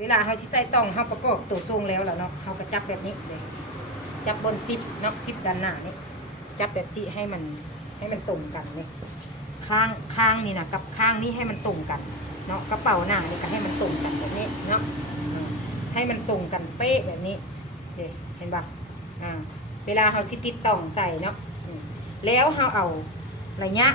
เวลาเขาใส่ต้องเขาประกอบตัวทรงแล้วเนาะเขาก็จับแบบนี้เลยจับบนซิปเนาะซิปด้านหน้านี่จับแบบซี่ให้มันตรงกันเนี่ยข้างนี่นะกับข้างนี้ให้มันตรงกันเนาะกระเป๋าหน้านี่ก็ให้มันตรงกันแบบนี้เนาะให้มันตรงกันเป๊ะแบบนี้เห็นปะเวลาเขาสิติดต้องใส่เนาะแล้วเขาเอาระยะ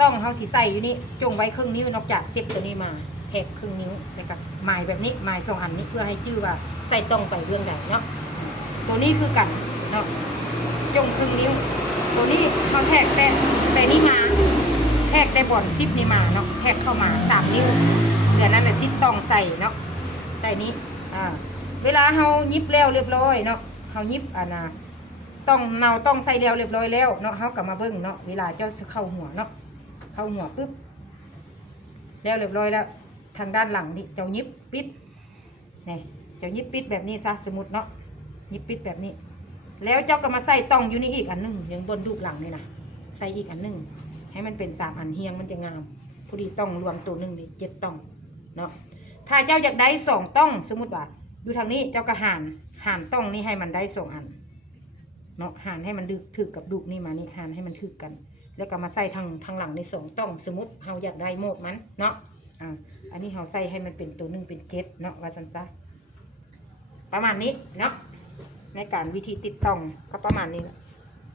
ต้องเขาสิใส่อยู่นี่จงไว้ครึ่งนิ้วนอกจากเซฟตัวนี้มาแทกครึ่งนิ้วนะครับหมายแบบนี้หมาย2 อันนี้เพื่อให้ชื่อว่าใส่ต้องไปเรื่องใดเนาะตัวนี้คือกันเนาะจงครึ่งนิ้วตัวนี้เขาแทกแต่นี่มาแทกได้บอนซิปนี่มาเนาะแทกเข้ามา3 นิ้วเดี๋ยวนั้นแหละติดต้องใส่เนาะใส่นี้เวลาเขายิบแล้วเรียบร้อยเนาะเขายิบต้องใส่แล้วเรียบร้อยแล้วเนาะเขากลับมาเบิ้งเนาะเวลาเจ้าเข้าหัวเนาะเข้าหัวปุ๊บแล้วเรียบร้อยแล้วทางด้านหลังนี่เจ้ายิบปิดนี่เจ้ายิบปิดแบบนี้ซะสมมุติเนาะยิบปิดแบบนี้แล้วเจ้าก็มาใส่ต้องอยู่นี่อีกอันนึงอย่างบนดูหลังนี่นะใส่อีกอันนึงให้มันเป็น3 อันเฮียงมันจะงามพอดีต้องรวมตัวนึงดิ7 ต้องเนาะถ้าเจ้าอยากได้2 ต้องสมมุติว่าอยู่ทางนี้เจ้าก็หั่นต้องนี่ให้มันได้2 อันเนาะหั่นให้มันถึกกับดูกนี่มานี่หั่นให้มันถึกกันแล้วก็มาใส่ทางหลังใน2 ต้องสมมติเราอยากได้โหมดมันเนาะอันนี้เราใส่ให้มันเป็นตัว1เป็น7เนาะว่าสันซะประมาณนี้เนาะในการวิธีติดต้องก็ประมาณนี้แหละ